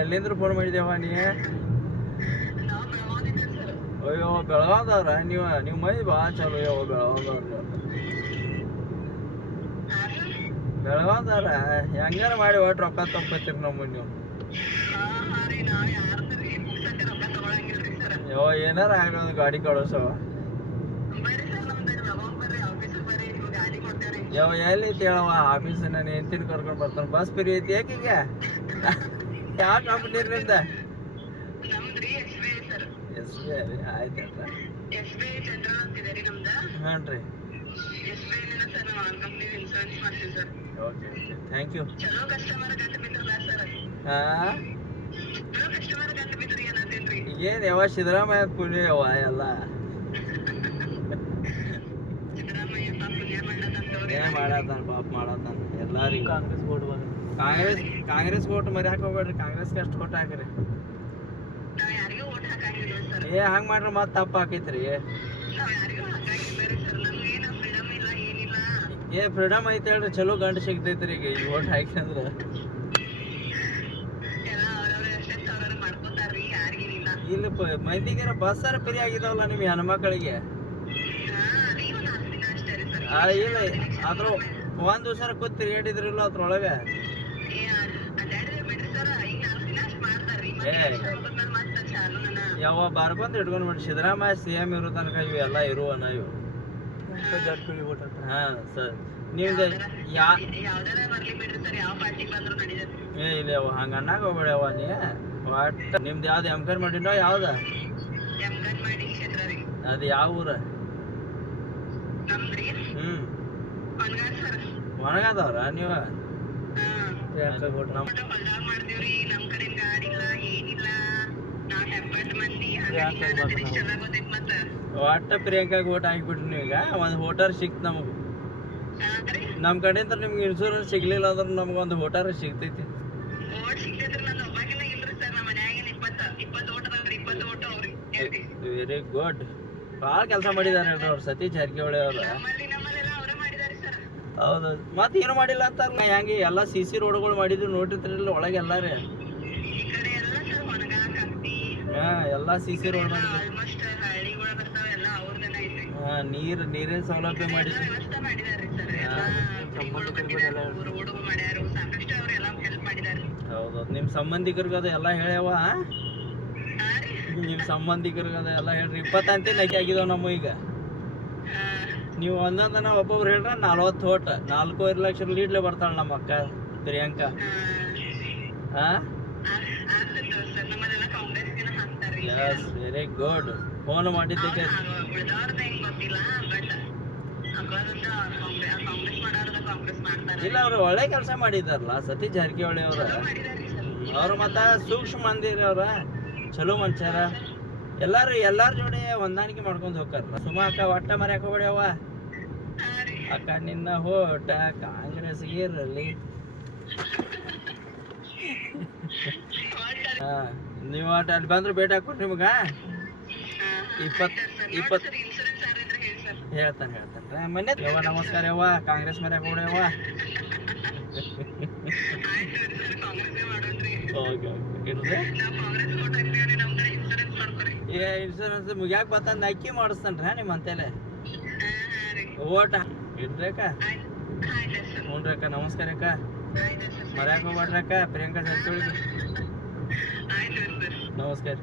ಎಲ್ಲಿಂದ್ರ phone ಮಾಡಿದೇವ ನೀ? ಅಯ್ಯೋ ಬೆಳಗಾವ್ದವ್ರ ನೀವು ಮೈ ಭಾಳ ಚಲೋ ಅಯ್ಯೋ ಬೆಳಗಾವ್ದವ್ರ ಹೆಂಗಾರ ಮಾಡಿ ಒಟ್ಟು ರೊಕ್ಕ ತಗೋತೀರಿ ನಮ್ಮ ನೀವು. ಯೋ ಏನಾರ ಆಗೋದು ಗಾಡಿ ಕಳಿಸೋ ಯಾವ ಎಲ್ಲಿ ಐತಿ ಹೇಳವ ಆಫೀಸ್ ನಾನು ಹೆಂಡ್ತಿನ ಕರ್ಕೊಂಡು ಬರ್ತಾನೆ. ಬಸ್ ಫ್ರೀ ಐತಿ ಯಾಕೀಗ? ಯಾವ ಕಂಪ್ನಿರಿಂದ? ಎಸ್ ಬಿ ಐ ಆಯ್ತಂತ. ಹಾಂ ರೀ ಓಕೆ ಓಕೆ ಥ್ಯಾಂಕ್ ಯು. ಹಾಂ ಏನು ಯಾವ ಸಿದ್ದರಾಮಯ್ಯ ಪುಣ್ಯ ಯಾವ ಎಲ್ಲ ಏನ್ ಮಾಡತಾನ ಪಾಪ ಮಾಡತಾನ ಎಲ್ಲಾರಿಗೂ. ಕಾಂಗ್ರೆಸ್ ಓಟ್ ಮರಿ ಹಾಕೋಬೇಡ್ರಿ, ಕಾಂಗ್ರೆಸ್ಗೆ ಅಷ್ಟು ಓಟ್ ಹಾಕ್ರಿ. ಹಂಗ ಮಾಡ್ರಿ ಮತ್ ತಪ್ಪ ಹಾಕೈತ್ರಿ. ಫ್ರೀಡಮ್ ಐತೆ ಹೇಳ್ರಿ, ಚಲೋ ಗಂಟು ಸಿಗ್ತೈತ್ರಿ ಈಗ ಈ ಓಟ್ ಹಾಕಿ ಅಂದ್ರ. ಇಲ್ಲ ಮಂದಿಗೆ ಬಸ್ಸಾರ ಫ್ರೀ ಆಗಿದಾವಲ್ಲ ನಿಮ್ ಹೆಣ್ಮಕ್ಳಿಗೆ. ಇಲ್ಲ ಅದ್ರ ಒಂದ್ ದಿವಸ ಕೂತ್ ತಿರ್ಗಾಡಿದ್ರಿಲ್ಲ ಅದ್ರೊಳಗ. ಯಾವ ಬರ್ಕೊಂತ ಇಟ್ಕೊಂಡ್ ಮಾಡಿ ಸಿದ್ದರಾಮಯ್ಯ CM ಇರೋ ತನಕ ಇವು ಎಲ್ಲ ಇರುವನ ಇವು. ಹಾ ಸರ್ ನಿಮ್ದು ಇಲ್ಲ ಹಂಗ ಅನ್ನಕ್ ಹೋಗ್ಬೇಡವ ನೀ. ಒಟ್ಟ ನಿಮ್ದು ಯಾವ್ದು ಎಂಕರ್ ಮಾಡಿನೋ ಯಾವ್ದ? ಅದು ಯಾವ ಊರ? ಒಣಗದವ್ರ ನೀವು? ಒಟ್ಟ ಪ್ರಿಯಾಂಕಾಗ ಓಟ್ ಹಾಕ್ಬಿಟ್ರಿ ನೀವೀಗ. ಒಂದ್ ವೋಟರ್ ಸಿಕ್ತ ನಮಗ್. ನಮ್ ಕಡೆಯಿಂದ ನಿಮ್ಗೆ ಇನ್ಶೂರೆನ್ಸ್ ಸಿಗ್ಲಿಲ್ಲ ಅಂದ್ರೆ ನಮ್ಗೊಂದು ವೋಟರ್ ಸಿಗ್ತೈತಿ. Very good. ಭಾಳ ಕೆಲಸ ಮಾಡಿದಾರೆ ಹೇಳ್ರಿ ಅವ್ರು, ಸತೀಶ್ ಜಾರಕಿಹೊಳಿ ಅವ್ರ. ಹೌದು ಮತ್ತೆ ಏನು ಮಾಡಿಲ್ಲ ಅಂತ ಹೆಂಗೆ ಎಲ್ಲ CC ರೋಡ್ಗಳು ಮಾಡಿದ್ರು ನೋಡಿರ್ತಿರಲಿಲ್ಲ ಒಳಗೆ ಎಲ್ಲಾರೇ. ಹಾ ಎಲ್ಲ CC ರೋಡ್ ಮಾಡಿದ್ರು. ಹಾ ನೀರಿನ ಸೌಲಭ್ಯ ಮಾಡಿದ್ರು. ಹೌದೌದು ನಿಮ್ ಸಂಬಂಧಿಕರಿಗೆ ಅದು ಎಲ್ಲ ಹೇಳ್ಯಾವ. ನಿಮ್ ಸಂಬಂಧಿಕರಿಗೆ ಅದು ಎಲ್ಲ ಹೇಳ್ರಿ. 20 ಅಂತೆ ನೈಕಿ ಆಗಿದಾವ ನಮ್ಮ ಈಗ. ನೀವು ಒಂದೊಂದನ ಒಬ್ಬೊಬ್ರು ಹೇಳ್ರ 40 ಓಟ್ 4 ಲಕ್ಷ ಲೀಡ್ಲೆ ಬರ್ತಾಳ ನಮ್ಮ ಅಕ್ಕ Priyanka. Yes very good. Phone ಮಾಡಿದ್ದಕ್ಕೆ ಇಲ್ಲ ಅವ್ರು ಒಳ್ಳೆ ಕೆಲಸ ಮಾಡಿದಾರಲ್ಲ ಸತೀಶ್ ಜಾರಕಿಹೊಳಿ ಅವ್ರು ಮತ್ತ ಸೂಕ್ಷ್ಮ ಮಂದಿರ ಅವ್ರ ಚಲೋ ಮನುಷ್ಯರ. ಎಲ್ಲಾರ ಜೋಡಿ ಹೊಂದಾಣಿಕೆ ಮಾಡ್ಕೊಂಡು ಹೋಗ್ತಾರ. ಸುಮ್ಮ ಅಕ್ಕ ಒಟ್ಟ ಮರ್ಯಾಕ ಹೋಗ್ಬೇಡವ ಅಕ್ಕ. ನಿನ್ನ ಓಟ ಕಾಂಗ್ರೆಸ್ಗೆ ಇರಲಿ. ಹಾ ನೀವು ಒಟ್ಟು ಅಲ್ಲಿ ಬಂದ್ರೆ ಭೇಟಿ ಹಾಕ್ಬಿಟ್ಟು ನಿಮ್ಗ 20 ಹೇಳ್ತಾನೆ ಮೊನ್ನೆ ಯವ್ವ ನಮಸ್ಕಾರ ಯವ್ವ ಕಾಂಗ್ರೆಸ್ ಮರ್ಯಾಕ ಹೋಗ್ಯವ. ಓಕೆ ಇಡ್ರಿ. ಇನ್ಸೂರೆನ್ಸ್ ಮುಗ್ಯಾಕ ಬತ್ತ ನಕ್ಕಿ ಮಾಡಿಸ್ತಾನ್ರ ನಿಮ್ಮ ಅಂತೇಲೆ ಓಟ ಇಡ್ರಿ ಅಕ್ಕ. ಹ್ಞೂ ಅಕ್ಕ ನಮಸ್ಕಾರ ಅಕ್ಕ. ಮರ್ಯಾಕ ಹೋಗ್ಬೇಡ್ರಿ ಅಕ್ಕ ಪ್ರಿಯಾಂಕಾ ಜಾರಕಿಹೊಳಿ. ನಮಸ್ಕಾರ.